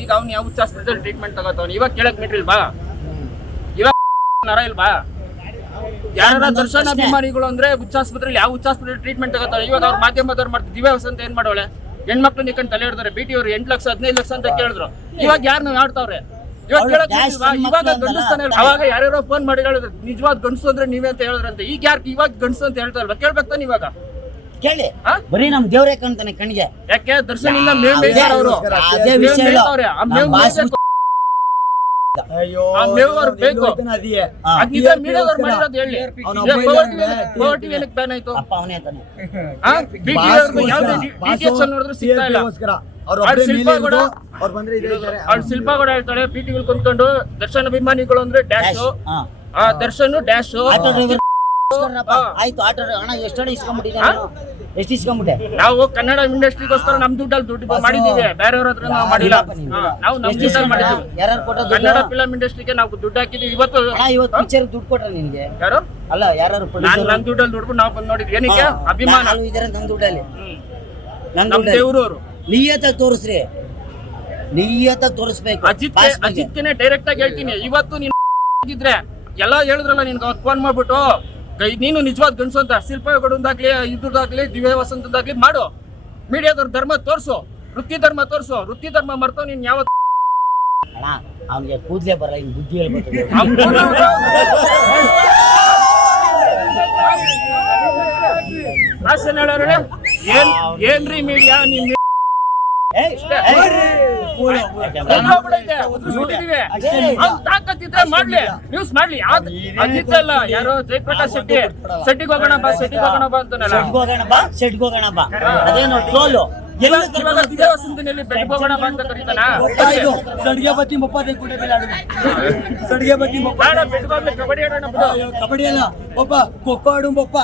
ಈಗ ಅವ್ನು ಯಾವ ಹುಚ್ಚ ಹಾಸ್ಪಿಟಲ್ ಟ್ರೀಟ್ಮೆಂಟ್ ತಗೋತಾವ ಇವಾಗ ಕೇಳಕ್ ಮಿಟ್ರಿಲ್ವಾ ಇವಾಗ ನರ ಇಲ್ವಾ ಯಾರ ದರ್ಶನ ಅಭಿಮಾನಿಗಳು ಅಂದ್ರೆ ಹುಚ್ಚಾಸ್ಪತ್ರೆಯಲ್ಲಿ ಯಾವ ಹುಚ್ಚಾಸ್ಪತ್ರೆ ಟ್ರೀಟ್ಮೆಂಟ್ ತಗೋತಾವ ಇವಾಗ ಅವ್ರ ಮಾಧ್ಯಮದವ್ರು ಮಾಡ್ತಾರೆ ದಿವ್ಯ ವಸಂತ ಏನ್ ಮಾಡೋಳೆ ಹೆಣ್ಮಕ್ಳು ನಿಕ್ಕೊಂಡು ತಲೆ ಹಿಡಿದ್ರೆ ಬಿಟಿ ಅವ್ರು 8 ಲಕ್ಷ 15 ಲಕ್ಷ ಅಂತ ಕೇಳಿದ್ರು ಇವಾಗ ಯಾರನ್ನ ಆಡ್ತಾವ್ರೆ ಇವಾಗ ಕೇಳಕ್ ಇವಾಗ ಗಂಡಸ್ತಾನೆ ಅವಾಗ ಯಾರ್ಯಾರೋ ಫೋನ್ ಮಾಡಿ ಹೇಳಿದ್ರು ನಿಜವಾದ ಗಂಡಸು ಅಂದ್ರೆ ನೀವೇ ಅಂತ ಹೇಳಿದ್ರಂತೆ ಈಗ ಯಾರು ಇವಾಗ ಗಂಡಸು ಅಂತ ಹೇಳ್ತಾರಲ್ವಾ ಕೇಳ್ಬೇಕು ತಾನೆ ಇವಾಗ ಕೇಳಿ ಬರೀ ನಮ್ ದೇವ್ರೇ ಕಾಣ್ತಾನೆ ಕಣ್ಣಿಗೆ ಯಾಕೆ ದರ್ಶನಿಂದ ಮೇವ್ ಮೇಯ್ತಾರೆ ಅವರು ಅದೇ ವಿಷಯ ಶಿಲ್ಪಾಗೌಡ ಹೇಳ್ತಾಳೆ ಪಿಟಿಗಳು ಕುಂತ್ಕೊಂಡು ದರ್ಶನ್ ಅಭಿಮಾನಿಗಳು ಅಂದ್ರೆ ಡ್ಯಾಶ್ ದರ್ಶನ್ ಡ್ಯಾಶ್ ಆಯ್ತು ಆಟೋ ಹಣ ಎಷ್ಟು ಇಸ್ಕೊಂಡ್ಬಿಟ್ಟಿದ್ದೆ ಎಷ್ಟು ಇಸ್ಕೊಂಡ್ಬಿಟ್ಟೆ ನಾವು ಕನ್ನಡ ಇಂಡಸ್ಟ್ರಿಗೋಸ್ಕರ ನಮ್ ದುಡ್ಡಲ್ಲಿ ಮಾಡಿದೀವಿ ಬೇರೆಯವ್ರ ಹತ್ರ ನಾವು ಮಾಡಿಲ್ಲ ನಾವು ನಮ್ ದುಡ್ಡಲ್ಲಿ ಮಾಡಿದೀವಿ ಯಾರು ಕೊಟ್ಟ ಕನ್ನಡ ಫಿಲಂ ಇಂಡಸ್ಟ್ರಿಗೆ ನಾವು ದುಡ್ಡು ಹಾಕಿದೀವಿ ಇವತ್ತು ಪಿಕ್ಚರ್ ದುಡ್ಡು ಕೊಟ್ರ ನಿನ್ಗೆ ಯಾರು ಅಲ್ಲ ಯಾರು ನನ್ ದುಡ್ಡಲ್ಲಿ ದುಡ್ಡು ನಾವು ಬಂದ್ ನೋಡಿದ್ವಿ ಏನಕ್ಕೆ ಅಭಿಮಾನ ನನ್ ದುಡ್ಡಲ್ಲಿ ನಮ್ ದೇವ್ರವ್ರು ನಿಯತ ತೋರಿಸ್ರಿ ನಿಯತ ತೋರಿಸ್ಬೇಕು ಅಜಿತ್ಗೆ ಡೈರೆಕ್ಟ್ ಆಗಿ ಹೇಳ್ತೀನಿ ಇವತ್ತು ನೀನ್ ಇದ್ರೆ ಎಲ್ಲ ಹೇಳಿದ್ರಲ್ಲ ನಿನ್ಗೆ ಅವ್ರು ಫೋನ್ ಮಾಡ್ಬಿಟ್ಟು ನೀನು ನಿಜವಾದ ಗಂಡಸು ಅಂತ ಶಿಲ್ಪಗೌಡಂದಾಗ್ಲಿ ಇದ್ರದಾಗ್ಲಿ ದಿವ್ಯ ವಸಂತದಾಗ್ಲಿ ಮಾಡು ಮೀಡಿಯಾದವ್ರ ಧರ್ಮ ತೋರ್ಸು ವೃತ್ತಿ ಧರ್ಮ ತೋರ್ಸು ವೃತ್ತಿ ಧರ್ಮ ಮರ್ತು ನೀನ್ ಯಾವ ಅವ್ನಿಗೆ ಕೂದ್ಲೇ ಬರಲ್ಲ ಹಿಂಗ್ ಬುದ್ಧಿ ಹೇಳ್ಬೇಕು ಏನ್ರಿ ಮೀಡಿಯಾ ನಿಮ್ ತಾಕತ್ತಿದ್ರೆ ಮಾಡ್ಲಿ ನ್ಯೂಸ್ ಮಾಡ್ಲಿ ಅಜಿತ್ ಅಲ್ಲ ಯಾರೋ ಜಯಪ್ರಕಾಶ್ ಶೆಟ್ಟಿಗೆ ಹೋಗೋಣ ಬಾ ಅಂತಾನಲ್ಲ ಶೆಟ್ಗೆ ಹೋಗೋಣ ಬಾ ಅದೇನೋ ಟ್ರೋಲು ದೇವಸ್ಥಾನದಲ್ಲಿ ಬೆಟ್ಟಿಗೆ ಹೋಗೋಣ ಬಾ ಅಂತ ಕರೀತಾನ ಸಡ್ಗೆ ಬತ್ತಿ ಮುಪ್ಪತ್ತೈ ಕೂಟೆ ಮೇಲೆ ಸಡ್ಗೆ ಬತ್ತಿ ಕಬಡ್ಡಿ ಆಡೋಣ ಕಬಡ್ಡಿ ಅಲ್ಲ ಒಬ್ಬ ಖೋಖೋ ಆಡು ಒಬ್ಬ